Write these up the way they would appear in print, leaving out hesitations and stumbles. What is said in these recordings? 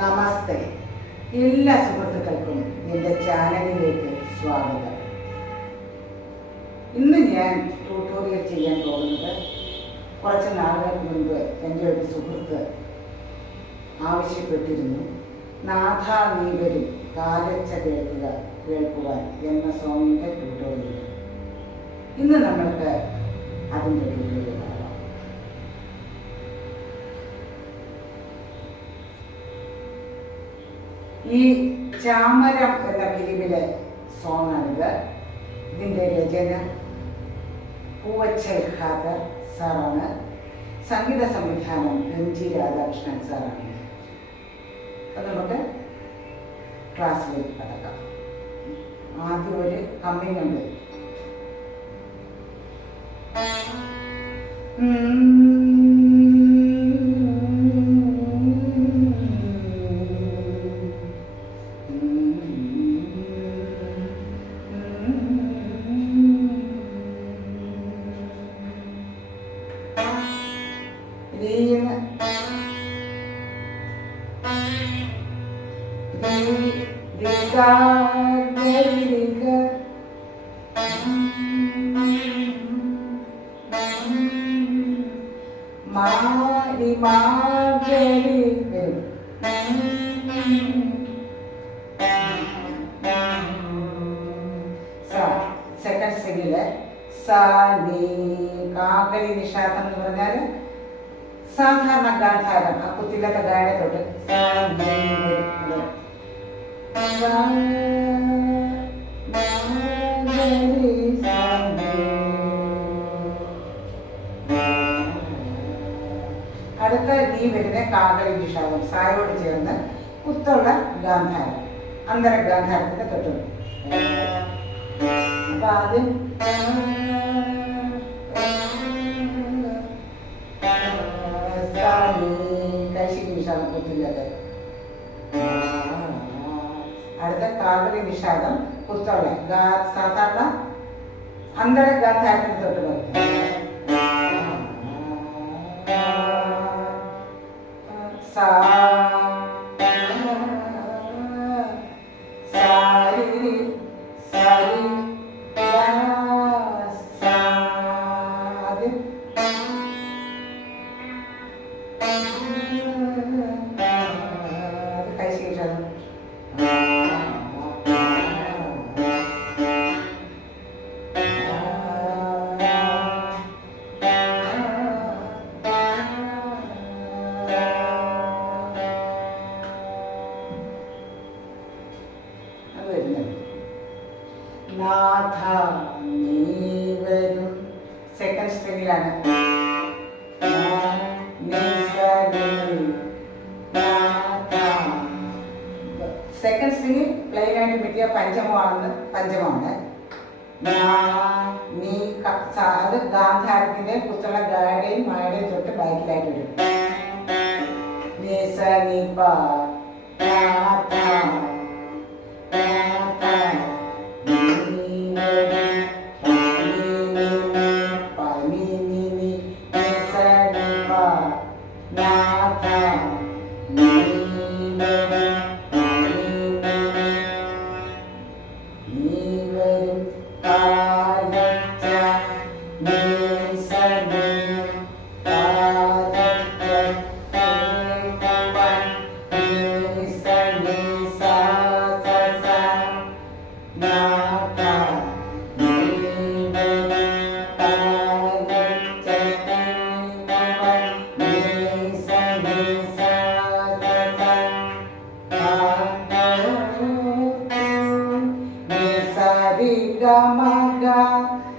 നമസ്തേ, എല്ലാ സുഹൃത്തുക്കൾക്കും എൻ്റെ ചാനലിലേക്ക് സ്വാഗതം. ഇന്ന് ഞാൻ ട്യൂട്ടോറിയൽ ചെയ്യാൻ പോകുന്നത് കുറച്ച് നാളുകൾക്ക് മുൻപ് എൻ്റെ ഒരു സുഹൃത്ത് ആവശ്യപ്പെട്ടിരുന്നു. നാഥ നീ വരും കാലച്ച കേൾക്കുവാൻ എന്ന സോങ്ങിൻ്റെ ട്യൂട്ടോറിയൽ. ഇന്ന് നമ്മൾക്ക് അതിൻ്റെ ട്യൂട്ടോറിയൽ ആവാം. ഈ ചാമരം എന്ന ഫിലിമിലെ സോങ്ങാണിത്. ഇതിൻ്റെ രചന പൂവച്ചൽ ഖാദർ സാറാണ്. സംഗീത സംവിധാനം എം.ജി. രാധാകൃഷ്ണൻ സാറാണ്. അത് നമുക്ക് ക്ലാസ്സിലേക്ക് കടക്കാം. ആദ്യം ഒരു കമ്മിങ് ഉണ്ട്. സെക്കൻഡ് സ്ട്രിങ്ങില് കാകലി നിഷാദം എന്ന് പറഞ്ഞാൽ സാധാരണ ഗാന്ധാരം, ആ കുത്തിലത്തെ ഗായനെ തൊട്ട് അടുത്ത നീ വരുന്ന കാകലി നിഷാദം സായോട് ചേർന്ന് കുത്തുള്ള ഗാന്ധാരം, അന്തര ഗാന്ധാരത്തിന്റെ തൊട്ട്. അപ്പൊ ആദ്യം കൈശികി നിഷാദം കുത്തില്ലത്. അടുത്ത കാകലി നിഷാദം കുത്തുള്ള സാധാരണ അന്തര ഗാന്ധാരത്തിന്റെ തൊട്ട് പറയും. നാഥ നീ വരും സെക്കൻഡ് സ്ട്രിങ്ങിലാണ്. സെക്കൻഡ് സ്ട്രിങ് പ്ലെയിൻ ആയിട്ട് കിട്ടിയ പഞ്ചമമാണ്. അത് ഗാന്ധാരത്തിന്റെ കുത്തുള്ള ഗായുടെയും മായുടെയും തൊട്ട് ബാക്കിലായിട്ട് വരും.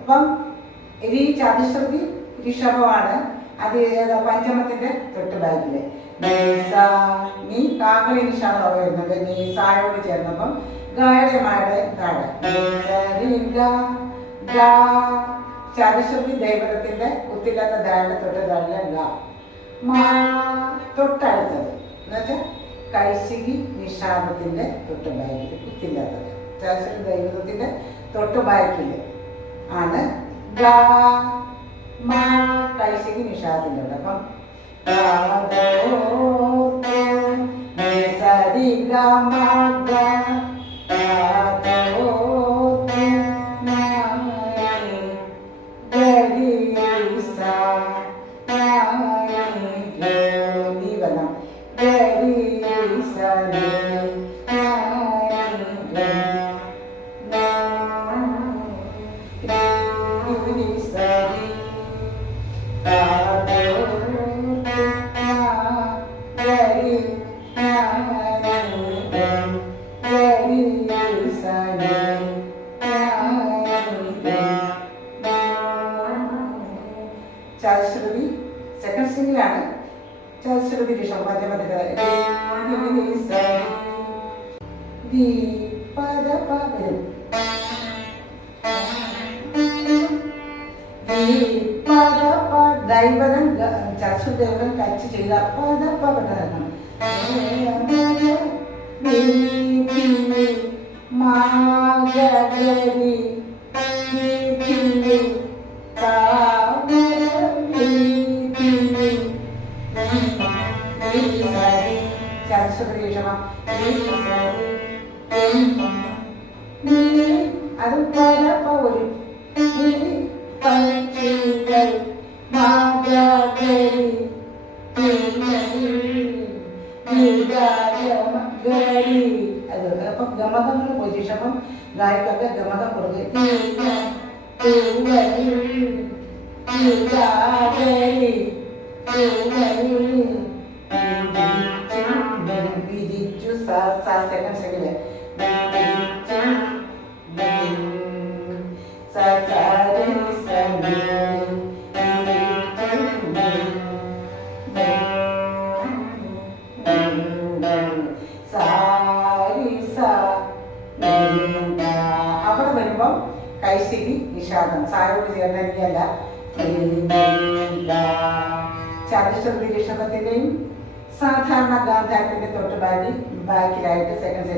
അപ്പം ഈ ചതുശ്രുതി ഋഷഭമാണ്. അത് പഞ്ചമത്തിന്റെ തൊട്ട് ബാക്കില് നീ കാകലി നിഷാദം വരുന്നത് നീസായോട് ചേർന്നപ്പം ഗായകമാരുടെ താഴെ ചതുശ്രുതി ദൈവത്തിന്റെ കുത്തില്ലാത്ത ദായുടെ തൊട്ട് താഴെ തൊട്ടടുത്തത് എന്നുവെച്ചാൽ കൈശികി നിഷാദത്തിന്റെ തൊട്ട് ബാക്കില് കുത്തില്ലാത്തത് ചതുശ്രുതി ദൈവത്തിന്റെ തൊട്ട് ബാക്കില് ആണ് കൈശികി നിഷാദത്തിന്റെ. അപ്പം ri ga ma ga pa do tu na ni ga ri sa na ni do ni vana ga ri sa ni na ni do na ri sa ni pa do ചാശ്രുതി സെക്കൻഡ് സിംഗിലാണ്. ചാശ്രുതി ഋഷഭം മധ്യ മധ്യ വരും. ദൈവതം ചാശ്രുദേവതം touch ചെയ്ത പദപ്പ പെട്ടതാണ്. മാഗരി അതും പദപ്പ ഒരു അത് അപ്പം ഗമകങ്ങൾ പൊസിഷൻ അപ്പം ഗായക്കൊക്കെ ഗമകം കൊടുക്കുക. വിരിച്ചു സെക്കൻഡ് സെക്കൻഡ് അവിടെ വരുമ്പം കൈശിരി നിഷാദം സായോട് ചേർന്ന രീതിയല്ല. ചതുശ്രുതി ഋഷഭത്തിന്റെയും സാധാരണ ഗാന്ധാരത്തിന്റെ തൊട്ട് ബാക്കിലായിട്ട് സെക്കൻഡ്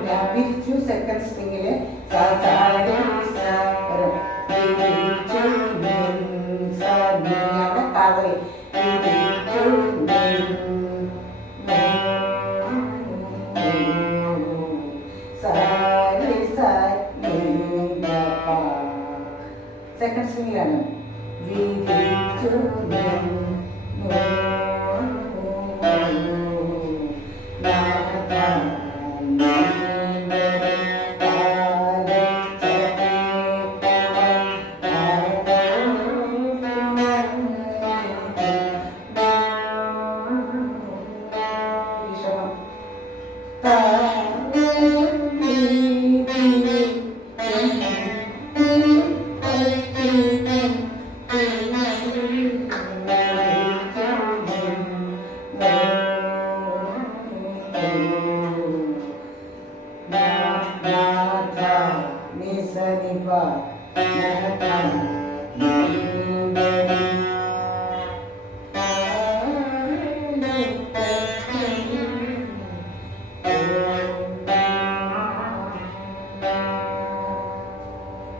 സെക്കൻഡ് സ്ട്രിങ്ങില് സെക്കൻഡ് സ്ട്രിങ്ങിലാണ്.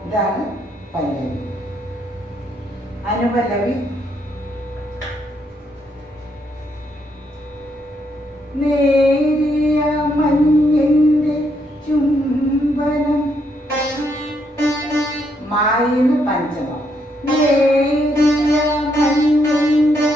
ഇതാണ് പല്ലവി. അനുപല്ലവി നേരിയ മഞ്ഞിന്റെ ചുംബനം മായിന് പഞ്ചമം. നേരിയ മഞ്ഞിന്റെ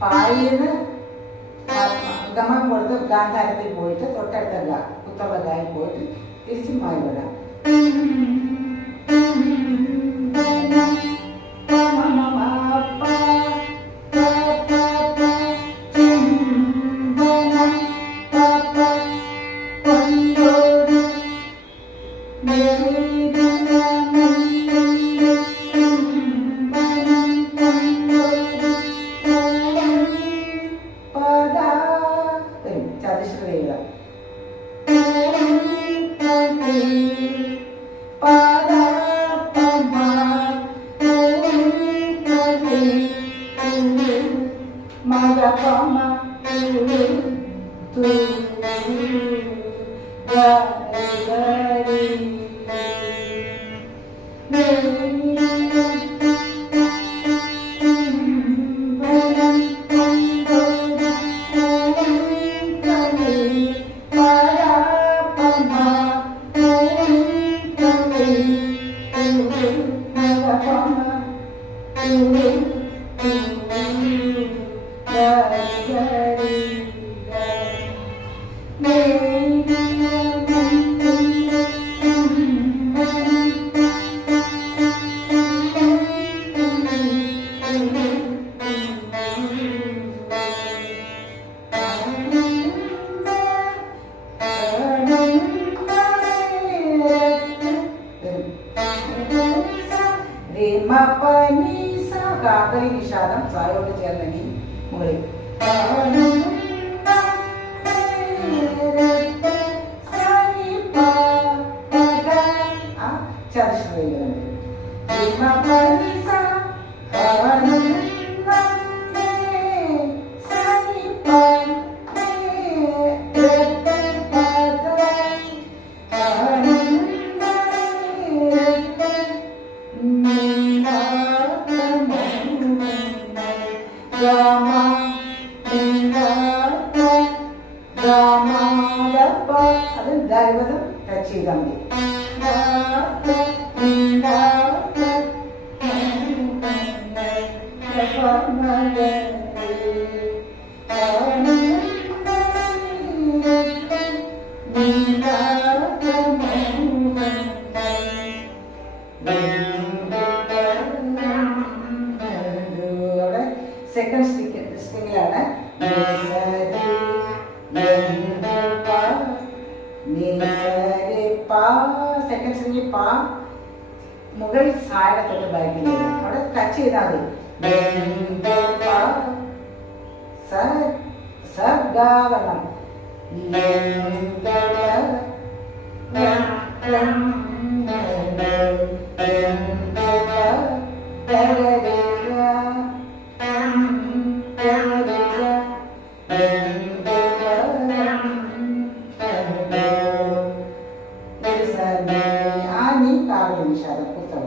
പായിന്ന് ഗമം കൊടുത്ത് ഗാന്ധാരത്തിൽ പോയിട്ട് തൊട്ടടുത്ത കുത്തുള്ള ഗായിൽ പോയിട്ട് തിരിച്ച് മായി വരാം. കാക്കലി നിഷാദം സായോട് ചേർന്നെങ്കിൽ മുകളിൽ ചതുശ്രീകളുണ്ട് അത് ദൈവതം ടച്ച് ചെയ്താൽ മതി. സെക്കൻഡ് സ്ട്രിങ്ങിലാണ് സെക്കൻഡ് സ്ട്രിങ്ങിൽ പാ മുകളിൽ സായുടെ തൊട്ട് ബാക്കിൽ അവിടെ ടച്ച് ചെയ്താൽ മതി. സർഗാവണം നിഷാദം പുസ്തകം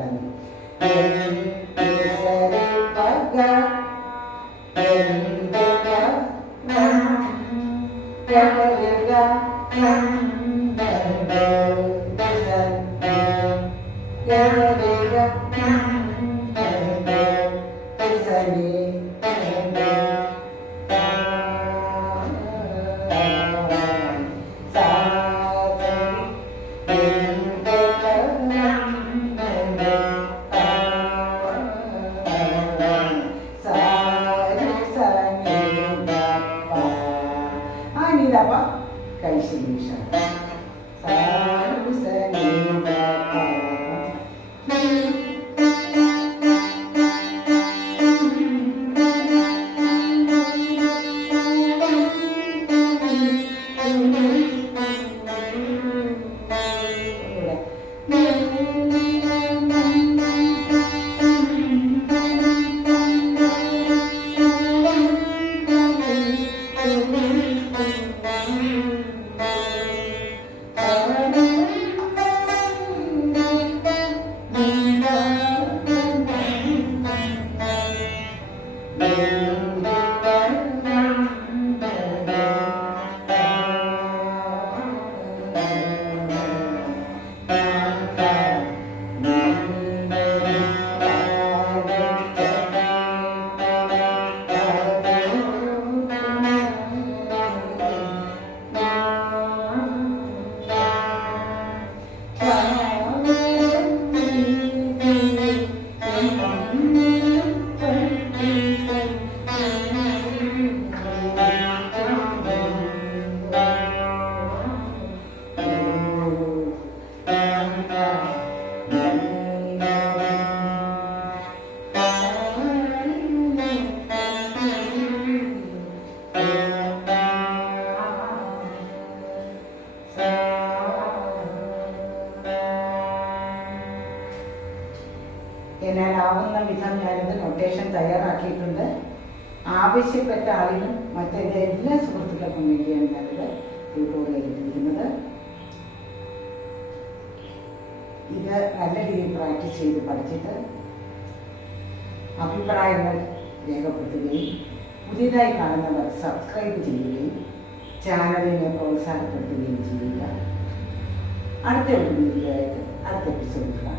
എന്നാലാവുന്ന വിധം ഞാനിത് നൊട്ടേഷൻ തയ്യാറാക്കിയിട്ടുണ്ട്. ആവശ്യപ്പെട്ട ആളിനും മറ്റെൻ്റെ എല്ലാ സുഹൃത്തുക്കൾക്കും വേണ്ടിയാണ് ഞാനിത് ട്യൂട്ടോറിയൽ ചെയ്തിരിക്കുന്നത്. ഇത് നല്ല രീതിയിൽ പ്രാക്ടീസ് ചെയ്ത് പഠിച്ചിട്ട് അഭിപ്രായങ്ങൾ രേഖപ്പെടുത്തുകയും പുതിയതായി കാണുന്നവർ സബ്സ്ക്രൈബ് ചെയ്യുകയും ചാനലിനെ പ്രോത്സാഹനപ്പെടുത്തുകയും ചെയ്യുക. അടുത്ത ഒരു വീഡിയോ ആയിട്ട് അടുത്ത എപ്പിസോഡിൽ കാണാം.